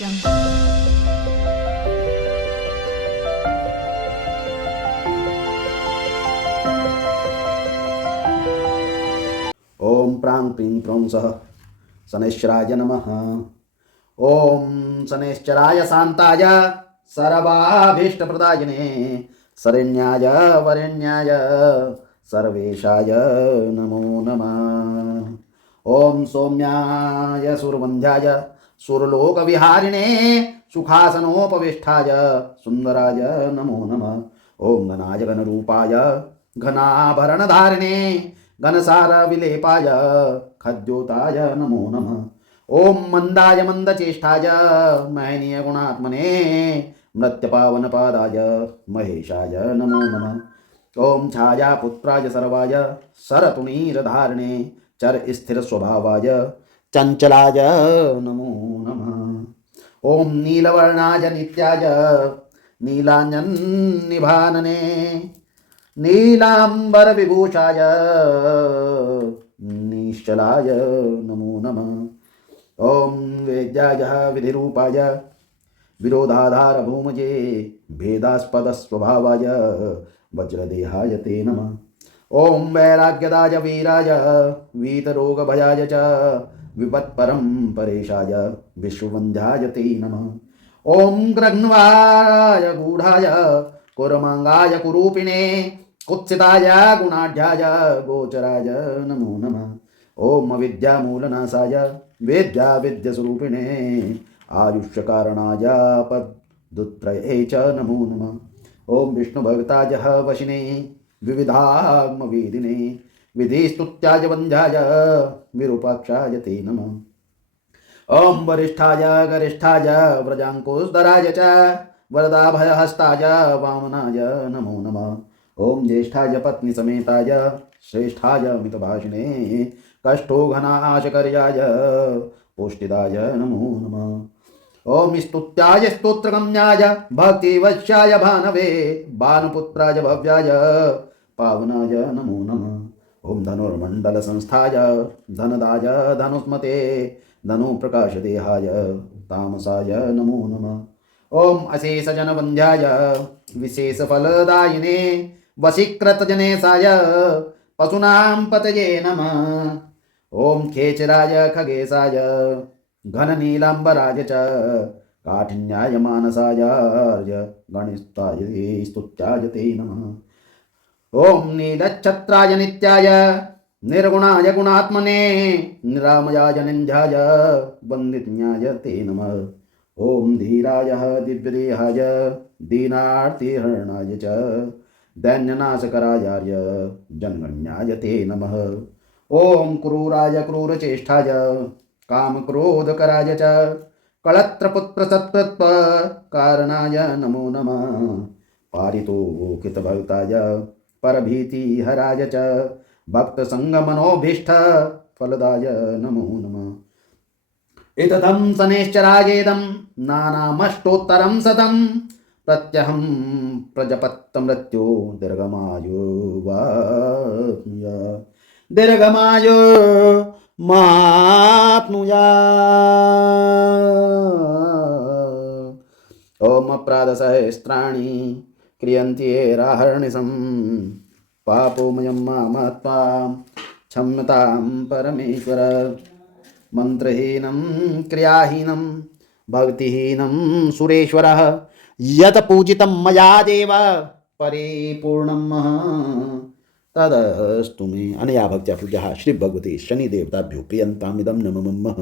ओम प्रां प्रीं प्रौं सः शनैश्चराय नमः। ओम शनैश्चराय शांताय सर्वाभीष्टप्रदायिने शरण्याय वरेण्याय सर्वेशाय नमो नमः। ओम सौम्याय सुरवंध्याय सुरलोकविहारिणे सुखासनोपविष्टाय सुंदराय नमो नमः। ओम घनाय घनरूपाय घनाभरणधारिणे घनसार विलेपाय खद्योताय नमो नमः। ओम मंदाय मंदचेष्टाय महनीय गुणात्मने मृत्यपावनपादाय महेशाय नमो नमः। ओम छाया पुत्राय सर्वाय सरतुणीरधारिणे चर स्थिर स्वभावाय चंचलाय नमो नमः। ओम नीलवर्णाय नित्याय नीलांजन निभानने नीलांबर विभूषाय निश्चलाय नमो नमः। ओम वेद्याय विधिरूपाय विरोधाधार भूमजे भेदास्पद स्वभावाय वज्रदेहाय ते नमः। ओम वैराग्यदाय वीराय वीतरोग भयाय च विपत्परं परेशाय विश्ववंध्याय ते नमः। ओम ग्रग्नवाय गूढ़ाय कुरमांगाय कुरूपिणे कुत्सिताय गुणाढ्याय गोचराय नमो नमः। ओम अविद्यामूलनाशाय वेद्या विद्यस्वरूपिणे आयुष्यकारणाय पदुत्रये च नमो नमः। ओम विष्णुभक्ताय वशिने विविधात्मवेदिने विधिस्तुत्याय वंध्याय विरूपाक्षाय ते नमः। ओम वरिष्ठाय गरिष्ठाय व्रजांकुशधराय च वरदाभयहस्ताय वामनाय नमो नमः। ओम ज्येष्ठाय पत्नी समेताय श्रेष्ठाय मितभाषिणे कष्टोघनाशकर्याय पुष्टिदाय नमो नमः। ओम स्तुत्याय स्तोत्रगम्याय भक्तिवश्याय भानवे भानुपुत्राय भव्याय पावनाय नमो नमः। ओम धनुर्मंडल संस्थाय धनदाय धनुष्मते धनुप्रकाशदेहाय तामसाय नमो नमः। ओम अशेष जनवंध्याय विशेष फलदायिने वशीकृत जनेशाय पशूनां पतये नमः। ओम खेचराय खगेशाय घन नीलांबराय च काठिन्याय मानसाय गणिताय स्तुत्याय ते नमः। ओम नीलच्छत्राय नित्याय निर्गुणाय गुणात्मने निरामयाय निंध्याय वंदिन्याय ते नमः। ओम धीराय दिव्यदेहाय दीनार्तिहरणाय च दैन्यनाशकराय जनगण्याय ते नमः। ओम क्रूराय क्रूरचेष्टाय कामक्रोधकराय च कलत्रपुत्रसत्त्व कारणाय नमो नमः। पारितोषितभक्ताय परभीतिहराय च भक्तसंगमनोभीष्ट फलदाय नमो नमः। एतदं शनैश्चरायेदं नानामष्टोत्तरं शतं प्रत्यहं प्रजपत्तमृत्यो दीर्घमायो दीर्घमायो माप्नुया। ओम अपराधसहस्राणि क्रियन्त्येराहर्निशं पापोमयं मामत्वा क्षम्यतां परमेश्वर। मंत्रहीनं क्रियाहीनं भक्तिहीनं सुरेश्वरः यत् पूजितं मया देव परिपूर्णं तदस्तु मे। अनया भक्त्या पूज्यः श्री भगवते शनिदेवताभ्यो प्रियन्तामिदं नमः।